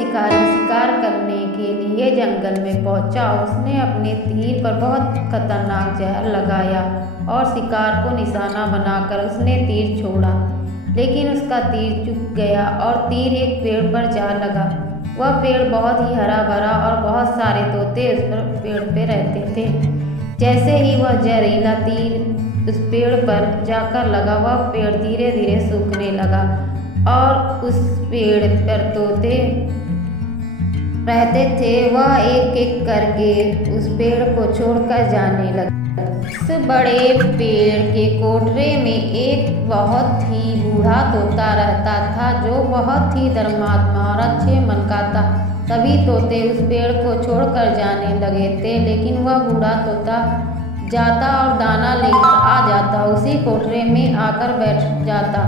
शिकारी शिकार करने के लिए जंगल में पहुंचा। उसने अपने तीर पर बहुत खतरनाक जहर लगाया और शिकार को निशाना बनाकर उसने तीर छोड़ा, लेकिन उसका तीर चूक गया और तीर एक पेड़ पर जा लगा। वह पेड़ बहुत ही हरा भरा और बहुत सारे तोते उस पेड़ पे रहते थे। जैसे ही वह जहरीला तीर उस पेड़ पर जाकर लगा, वह पेड़ धीरे धीरे सूखने लगा और उस पेड़ पर तोते रहते थे वह एक एक करके उस पेड़ को छोड़कर जाने लगे। उस बड़े पेड़ के कोठरे में एक बहुत ही बूढ़ा तोता रहता था, जो बहुत ही धर्मात्मा और अच्छे मन का था। सभी तोते उस पेड़ को छोड़कर जाने लगे थे, लेकिन वह बूढ़ा तोता जाता और दाना लेकर आ जाता, उसी कोठरे में आकर बैठ जाता,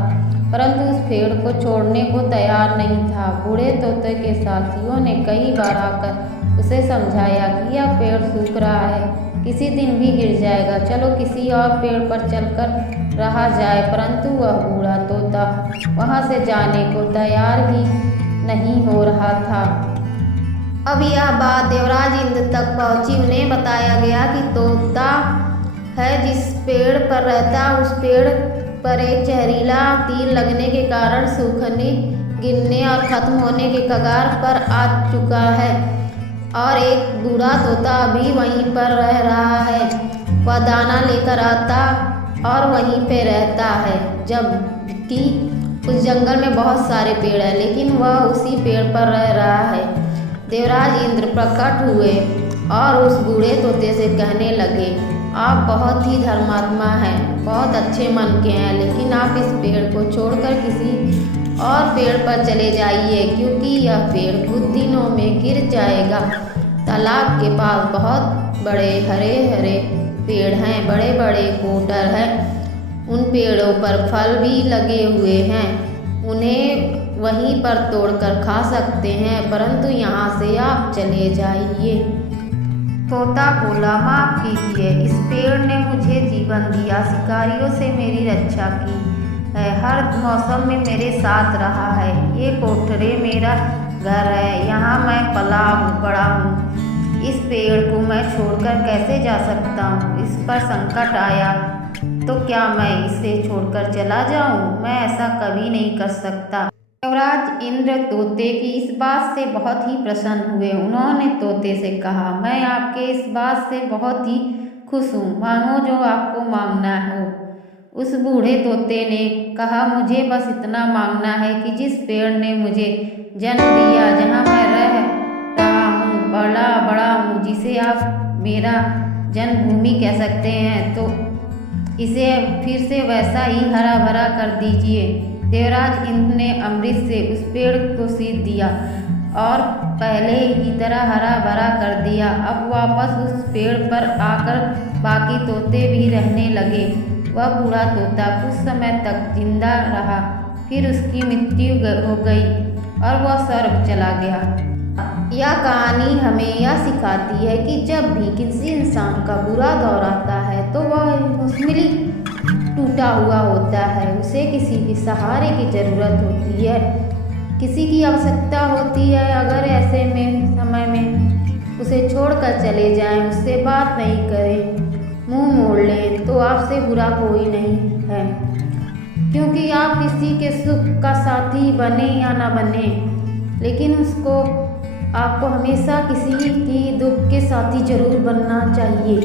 परंतु उस पेड़ को छोड़ने को तैयार नहीं था। बूढ़े तोते के साथियों ने कई बार आकर उसे समझाया कि यह पेड़ सूख रहा है, किसी दिन भी गिर जाएगा, चलो किसी और पेड़ पर चलकर रहा जाए, परंतु वह बूढ़ा तोता वहां से जाने को तैयार ही नहीं हो रहा था। अब यह बात देवराज इंद्र तक पहुंची। उन्हें बताया गया कि तोता है जिस पेड़ पर रहता, उस पेड़ पर एक जहरीला तीर लगने के कारण सूखने, गिरने और खत्म होने के कगार पर आ चुका है, और एक बूढ़ा तोता अभी वहीं पर रह रहा है। वह दाना लेकर आता और वहीं पे रहता है, जबकि उस जंगल में बहुत सारे पेड़ हैं, लेकिन वह उसी पेड़ पर रह रहा है। देवराज इंद्र प्रकट हुए और उस बूढ़े तोते से कहने लगे, आप बहुत ही धर्मात्मा हैं, बहुत अच्छे मन के हैं, लेकिन आप इस पेड़ को छोड़कर किसी और पेड़ पर चले जाइए, क्योंकि यह पेड़ कुछ दिनों में गिर जाएगा। तालाब के पास बहुत बड़े हरे हरे पेड़ हैं, बड़े बड़े कोटर हैं, उन पेड़ों पर फल भी लगे हुए हैं, उन्हें वहीं पर तोड़कर खा सकते हैं, परंतु यहाँ से आप चले जाइए। तोता बोला, माफ कीजिए, इस पेड़ ने मुझे जीवन दिया, शिकारियों से मेरी रक्षा की है, हर मौसम में मेरे साथ रहा है, ये कोठरे मेरा घर है, यहाँ मैं पला हूँ, बड़ा हूँ, इस पेड़ को मैं छोड़कर कैसे जा सकता हूँ? इस पर संकट आया तो क्या मैं इसे छोड़कर चला जाऊँ? मैं ऐसा कभी नहीं कर सकता। देवराज इंद्र तोते की इस बात से बहुत ही प्रसन्न हुए। उन्होंने तोते से कहा, मैं आपके इस बात से बहुत ही खुश हूँ, मांगो जो आपको मांगना हो। उस बूढ़े तोते ने कहा, मुझे बस इतना मांगना है कि जिस पेड़ ने मुझे जन्म दिया, जहाँ मैं रह रहा हूँ, बड़ा हूँ, जिसे आप मेरा जन्मभूमि कह सकते हैं, तो इसे फिर से वैसा ही हरा भरा कर दीजिए। देवराज इंद्र ने अमृत से उस पेड़ को सींच दिया और पहले की तरह हरा भरा कर दिया। अब वापस उस पेड़ पर आकर बाकी तोते भी रहने लगे। वह बूढ़ा तोता कुछ समय तक जिंदा रहा, फिर उसकी मृत्यु हो गई और वह स्वर्ग चला गया। यह कहानी हमें यह सिखाती है कि जब भी किसी इंसान का बुरा दौर आता है तो वह मुश्किल टूटा हुआ होता है, उसे किसी के सहारे की ज़रूरत होती है, किसी की आवश्यकता होती है। अगर ऐसे में समय में उसे छोड़कर चले जाएं, उससे बात नहीं करें, मुंह मोड़ लें, तो आपसे बुरा कोई नहीं है, क्योंकि आप किसी के सुख का साथी बने या ना बने, लेकिन आपको हमेशा किसी की दुख के साथी जरूर बनना चाहिए।